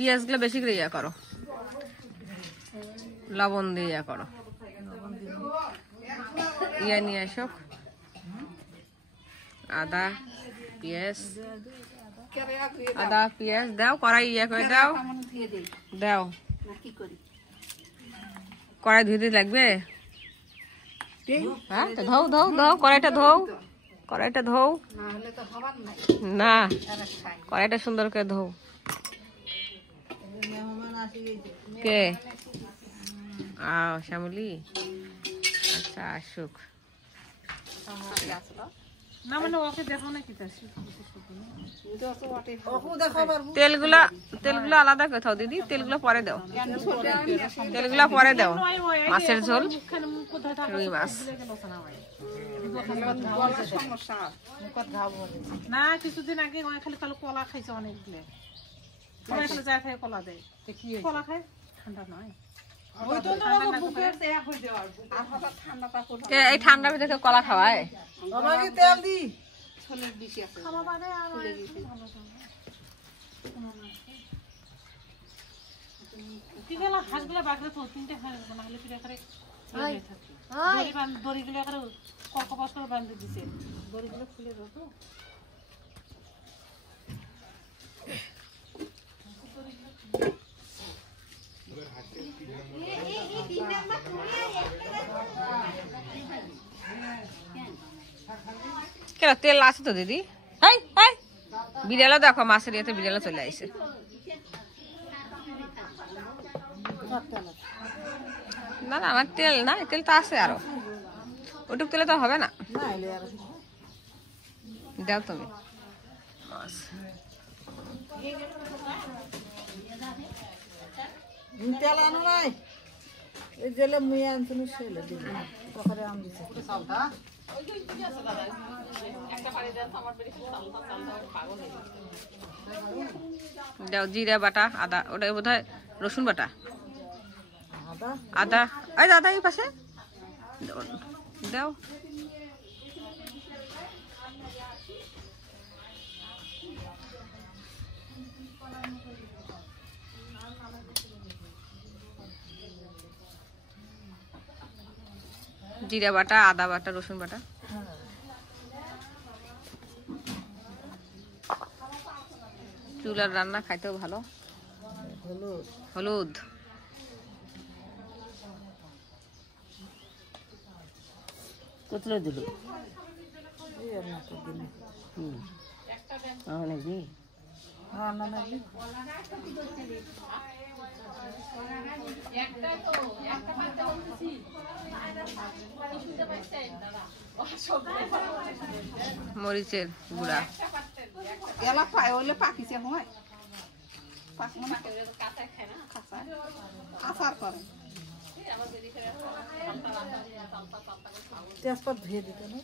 পেঁয়াজগুলো বেশি করে ইয়া করো, লবণ দিয়ে ইয়া করো। ইয়া নিয়ে আসো, আদা পেঁয়াজ, আদা পেঁয়াজ দাও, কড়াই ইয়া করে দাও, দাও কড়াই ধুয়ে দিতে লাগবে। হ্যাঁ ধোও ধোও ধোও, কড়াইটা ধোও, কড়াইটা ধোও, না কড়াইটা সুন্দর করে ধোও। কে শ্যামলি? আচ্ছা আসুক। তেলগুলা তেলগুলো আলাদা কোথাও দিদি, তেলগুলো পরে দাও, তেলগুলো পরে দাও। মাছের ঝোল, রুই মাছ। না কিছুদিন আগে খালি খালি কলা খাইছে অনেকগুলো, কলা দেয়, কলা খায় ঠান্ডা নয়। এই ঠান্ডা ভিতরে কলা খাওয়ায়? তেল দি হাঁসগুলো বাগড়ে তো 3টে হাঁস বানালে ফিরে করে দড়িগুলো করে ককবাস করে বাঁধে দিছে, দড়িগুলো খুলে দাও তো। কেন তেল আছে তো দিদি? বিড়ালও দেখো, মাছের ইয়েতে বিড়ালও চলে আসছে। না না আমার তেল না, তেল তো আছে আরো, ওটুক তেলে তো হবে না। দাও তুমি মাছ। তেল আনো নাই, এই জেলে মুই আনছিলাম সেলে দিল পরে আম দিছে। দাও জিরা বাটা, আদা, ওটা বোধহয় রসুন বাটা, আদা, এই দাদা এই পাশে দাও। জিরা বাটা, আদা বাটা, রসুন বাটা। চুলার রান্না খাইতেও ভালো। হলুদ কোথায় দিল? মরিচের গুঁড়া, পাকিছে তেজপাত ধুয়ে দিতে না।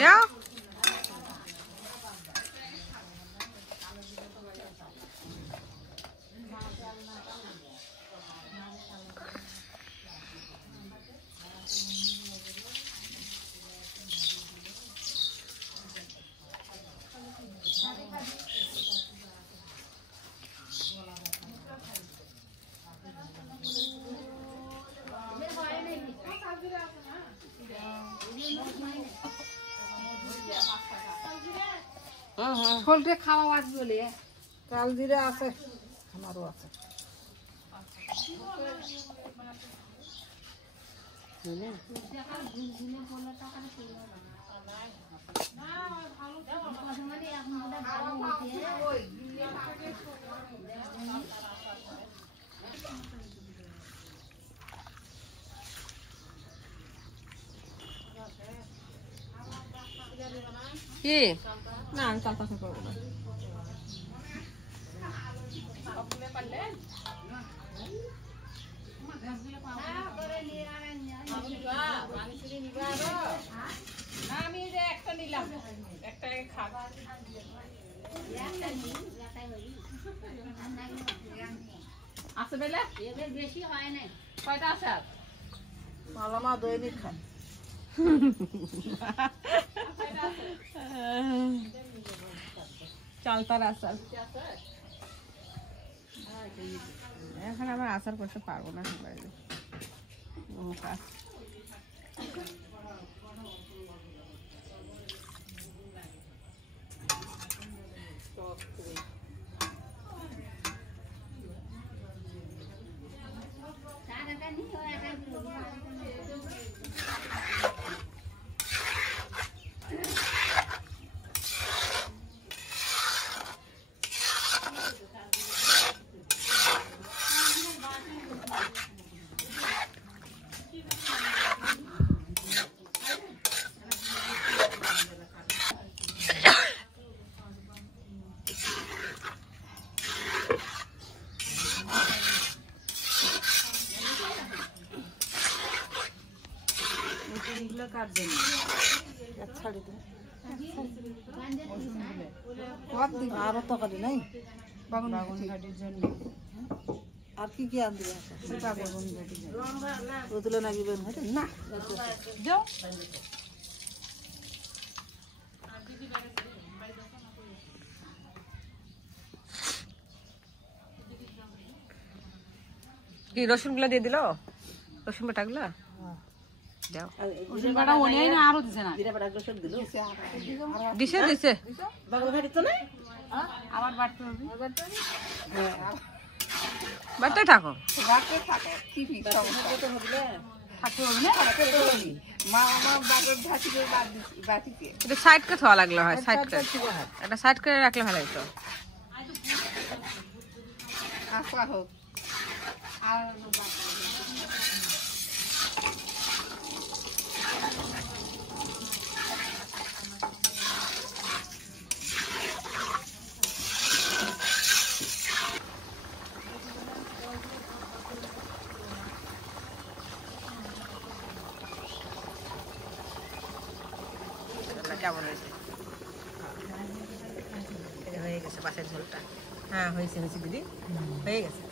দাও ফলটা খাওয়া আসবে বলে কাল জিরা আছে, আমারও আছে। কি না আমি চাল পাশে করবো না। আমি একটা নিলাম, একটা আছে বেলে বেশি হয় না কয়টা আছে আর মালামা দৈনিক খায় চালতার আচার এখন আমার আচার করতে পারবো না আরো তরকারি নাই আর কি কি আনতে তুলে নাকি বের হয়ে না কি রসুন গুলা দিয়ে দিল রসুন বাটা গুলা দাও দিছে দিছে বাড়তে থাকো এটা সাইড করে খাওয়া লাগলো হয় সাইড করে এটা সাইড করে রাখলে ভালো হতো কেমন হয়েছে হয়ে গেছে মাছের ঝোলটা হ্যাঁ হয়েছে হয়েছে দিদি হয়ে গেছে